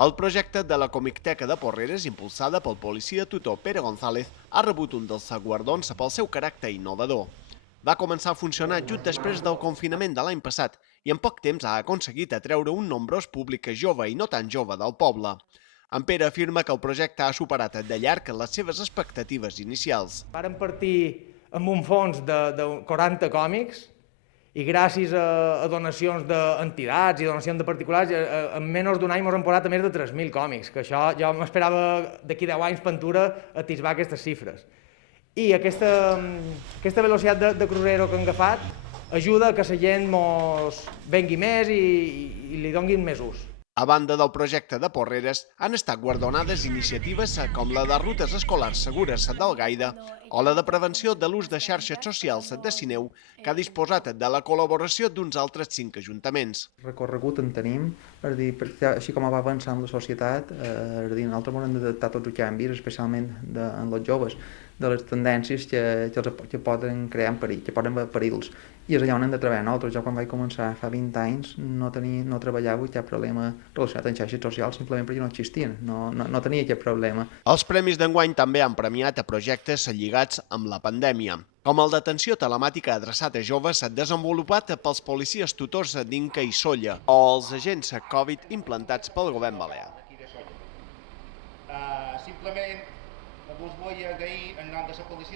El projecte de la Comicteca de Porreres, impulsada pel policia tutor Pere González, ha rebut un dels guardons pel seu caràcter innovador. Va començar a funcionar just després del confinament de l'any passat i en poc temps ha aconseguit atreure un nombrós públic jove i no tan jove del poble. En Pere afirma que el projecte ha superat de llarg les seves expectatives inicials. Vàrem partir amb un fons de 40 còmics i gràcies a donacions d'entitats i donacions de particulars, en menys d'un any ens hem posat a més de 3.000 còmics, que això jo m'esperava d'aquí 10 anys Pantura atisbar aquestes xifres. I aquesta velocitat de crucero que hem agafat ajuda a que la gent mos vengui més i li donguin més ús. A banda del projecte de Porreres, han estat guardonades iniciatives com la de rutes escolars segures d'Algaida o la de prevenció de l'ús de xarxes socials de Sineu, que ha disposat de la col·laboració d'uns altres 5 ajuntaments. Recorregut en tenim, és dir, així com va avançant la societat, nosaltres hem d'adaptar tots els canvis, especialment en els joves, de les tendències que poden crear perill, que poden haver perills. I és allà on hem de treballar nosaltres. Jo quan vaig començar fa 20 anys no treballava cap problema relacionat amb xarxes socials, simplement perquè no existien, no tenia aquest problema. Els premis d'enguany també han premiat a projectes lligats amb la pandèmia, com el d'atenció telemàtica adreçat a joves desenvolupat pels policies tutors d'Inca i Sóller o els agents Covid implantats pel govern balear. Simplement us vull agrair en nom de la policia